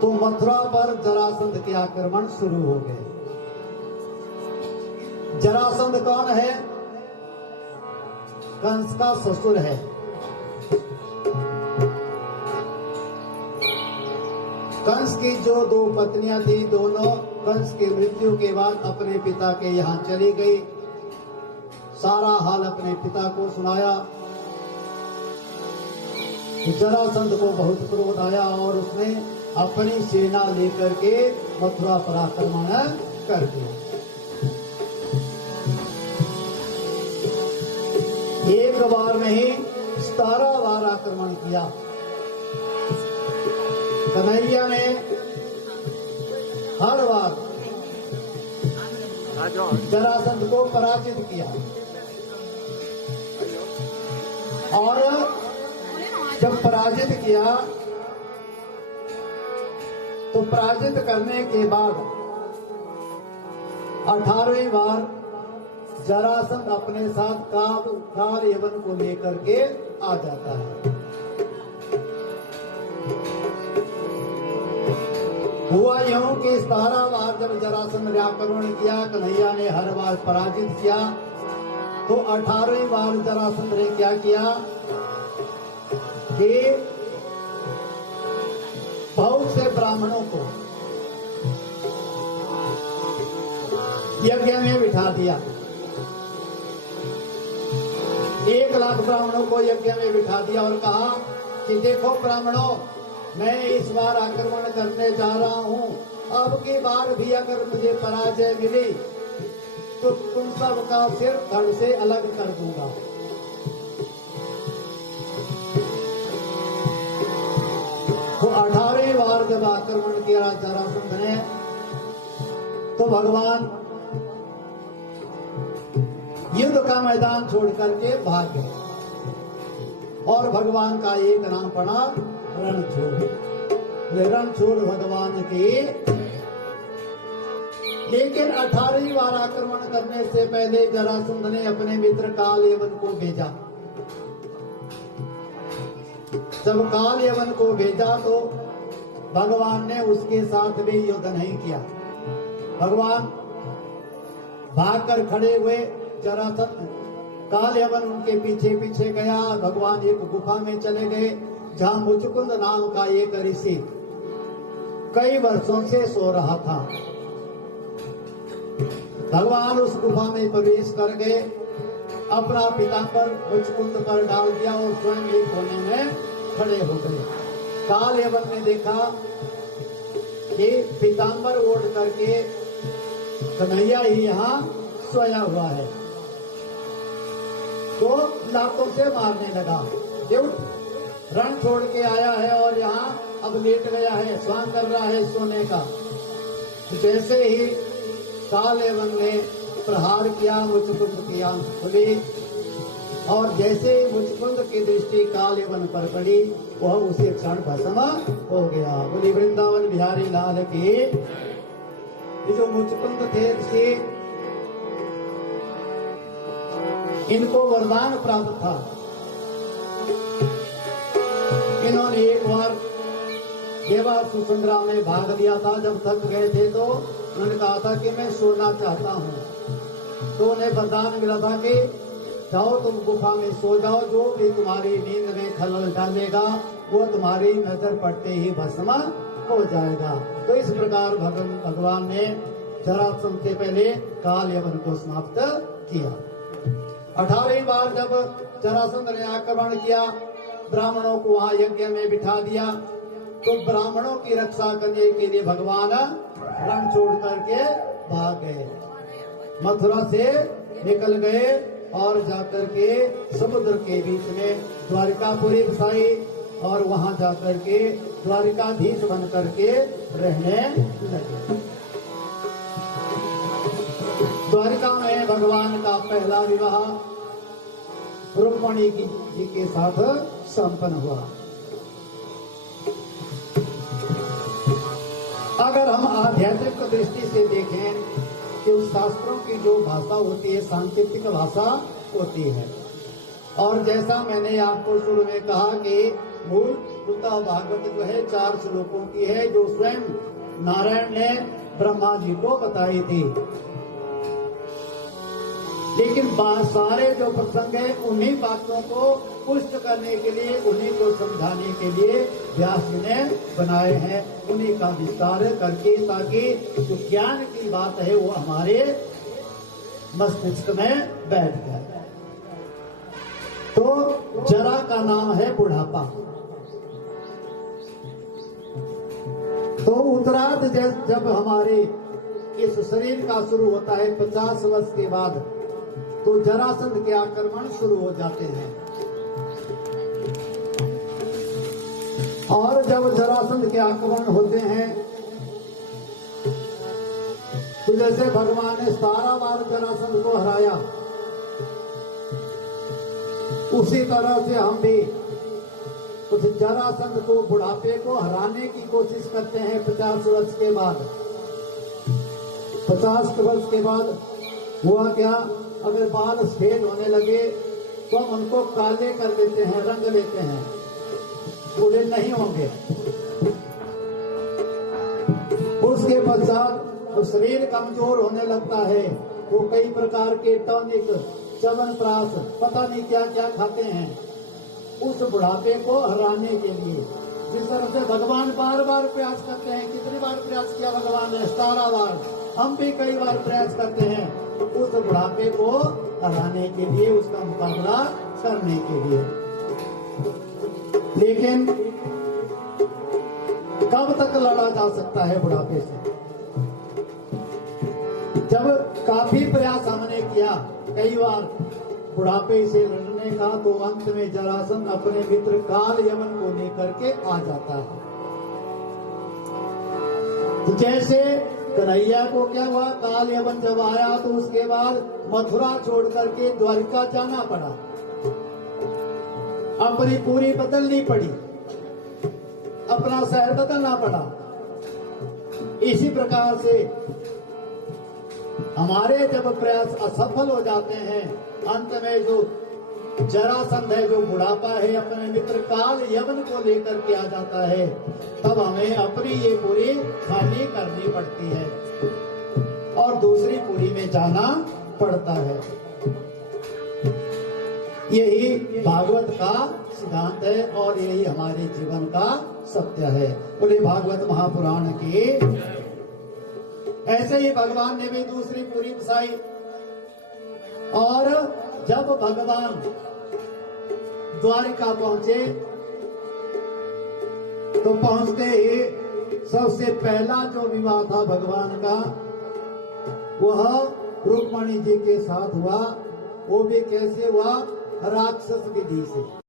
तो मथुरा पर जरासंध के आक्रमण शुरू हो गए। जरासंध कौन है? कंस का ससुर है। कंस की जो दो पत्नियां थी, दोनों कंस की मृत्यु के बाद अपने पिता के यहाँ चली गई। सारा हाल अपने पिता को सुनाया। जरासंध को बहुत क्रोध आया और उसने अपनी सेना लेकर के मथुरा पर आक्रमण कर दिया। एक बार नहीं 17 बार आक्रमण किया। कन्हैया ने हर बार जरासंध को पराजित किया और जब पराजित किया तो पराजित करने के बाद 18वीं बार जरासंध अपने साथ काल यवन को लेकर के आ जाता है। हुआ यूं कि 17 बार जब जरासंध ने आक्रमण किया, कन्हैया ने हर बार पराजित किया, तो 18वीं बार जरासंध ने क्या किया कि बहुत से ब्राह्मणों को यज्ञ में बिठा दिया। 1 लाख ब्राह्मणों को यज्ञ में बिठा दिया और कहा कि देखो ब्राह्मणों, मैं इस बार आक्रमण करने जा रहा हूं। अब की बार भी अगर मुझे पराजय मिली तो तुम सबका सिर धड़ से अलग कर दूंगा। तो 18वीं बार जब आक्रमण किया जरासंध ने, तो भगवान युद्ध का मैदान छोड़ करके भाग गए और भगवान का एक नाम पड़ा रणछोड़। रणछोड़ भगवान की। लेकिन 18वीं बार आक्रमण करने से पहले जरासंध ने अपने मित्र काल यवन को भेजा। जब काल यवन को भेजा तो भगवान ने उसके साथ भी युद्ध नहीं किया। भगवान भागकर खड़े हुए, जरासंध काल यवन उनके पीछे पीछे गया। भगवान एक गुफा में चले गए जहां मुचकुंद नाम का एक ऋषि कई वर्षों से सो रहा था। भगवान उस गुफा में प्रवेश कर गए, अपना पीताम्बर मुचकुंद पर डाल दिया और स्वयं एक कोने में खड़े हो गए। काल यवन ने देखा कि पीताम्बर ओढ़ करके कन्हैया ही यहाँ सोया हुआ है, तो लातों से मारने लगा। रण छोड़ के आया है और यहाँ अब लेट गया है, स्वांग कर रहा है सोने का। जैसे ही काल यवन ने प्रहार किया, मुचकुंद की आंख खुली और जैसे मुचकुंद की दृष्टि काल यवन पर पड़ी, वह उसी क्षण भस्म हो गया। बोली वृंदावन बिहारी लाल की। जो मुचकुंद थे ऋषि, इनको वरदान प्राप्त था। इन्होंने एक बार देवासुर संग्राम में भाग लिया था। जब थक गए थे तो उन्होंने कहा था कि मैं सोना चाहता हूँ। तो उन्हें वरदान मिला था कि जाओ तुम गुफा में सो जाओ, जो भी तुम्हारी नींद में खलल डालेगा वो तुम्हारी नजर पड़ते ही भस्म हो जाएगा। तो इस प्रकार भगवान ने जरासंध से पहले काल यवन को समाप्त किया। 18वीं बार जब जरासंध ने आक्रमण किया, ब्राह्मणों को वहां यज्ञ में बिठा दिया, तो ब्राह्मणों की रक्षा करने के लिए भगवान रण छोड़ करके भाग गए। मथुरा से निकल गए और जाकर के समुद्र के बीच में द्वारिकापुरी बसाई और वहां जाकर के द्वारिकाधीश बन करके रहने लगे। द्वारिका में भगवान का पहला विवाह रुक्मिणी जी के साथ संपन्न हुआ। अगर हम आध्यात्मिक दृष्टि से देखें कि उस शास्त्रों की जो भाषा होती है सांकेतिक भाषा होती है, और जैसा मैंने आपको शुरू में कहा कि मूल गीता भागवत जो है 4 श्लोकों की है, जो स्वयं नारायण ने ब्रह्मा जी को बताई थी। लेकिन सारे जो प्रसंग है उन्हीं बातों को पुष्ट करने के लिए, उन्हीं को समझाने के लिए व्यास जी ने बनाए हैं, उन्हीं का विस्तार करके, ताकि जो ज्ञान की बात है वो हमारे मस्तिष्क में बैठ जाए। तो जरा का नाम है बुढ़ापा। तो उत्तरार्ध जब हमारे इस शरीर का शुरू होता है 50 वर्ष के बाद, तो जरासंध के आक्रमण शुरू हो जाते हैं। और जब जरासंध के आक्रमण होते हैं, तो जैसे भगवान ने 17 बार जरासंध को हराया, उसी तरह से हम भी उस जरासंध को, बुढ़ापे को हराने की कोशिश करते हैं 50 वर्ष के बाद। 50 वर्ष के बाद हुआ क्या, अगर बाल सफेद होने लगे तो हम उनको काले कर देते हैं, रंग लेते हैं, बूढ़े नहीं होंगे। उसके पश्चात तो शरीर कमजोर होने लगता है, वो कई प्रकार के टॉनिक, च्यवनप्राश, पता नहीं क्या क्या खाते हैं उस बुढ़ापे को हराने के लिए। जिस तरह से भगवान बार बार प्रयास करते हैं, कितनी बार प्रयास किया भगवान ने? 17 बार। हम भी कई बार प्रयास करते हैं उस बुढ़ापे को हराने के लिए, उसका मुकाबला करने के लिए। लेकिन कब तक लड़ा जा सकता है बुढ़ापे से? जब काफी प्रयास हमने किया कई बार बुढ़ापे से लड़ने का, तो अंत में जरासंध अपने मित्र काल यमन को लेकर के आ जाता है। तो जैसे कन्हैया को क्या हुआ, काल यमन जब आया तो उसके बाद मथुरा छोड़ करके द्वारिका जाना पड़ा, अपनी पूरी बदलनी पड़ी, अपना शहर बदलना पड़ा। इसी प्रकार से हमारे जब प्रयास असफल हो जाते हैं, अंत में जो जरासंध है, जो बुढ़ापा है, अपने मित्र काल यमन को लेकर के आ जाता है, तब हमें अपनी ये पूरी खाली करनी पड़ती है और दूसरी पूरी में जाना पड़ता है। यही भागवत का सिद्धांत है और यही हमारे जीवन का सत्य है। बोले भागवत महापुराण की। ऐसे ही भगवान ने भी दूसरी पूरी बसाई। और जब भगवान द्वारिका पहुंचे, तो पहुंचते ही सबसे पहला जो विवाह था भगवान का, वह रुक्मणी जी के साथ हुआ। वो भी कैसे हुआ? राक्षस विधि से।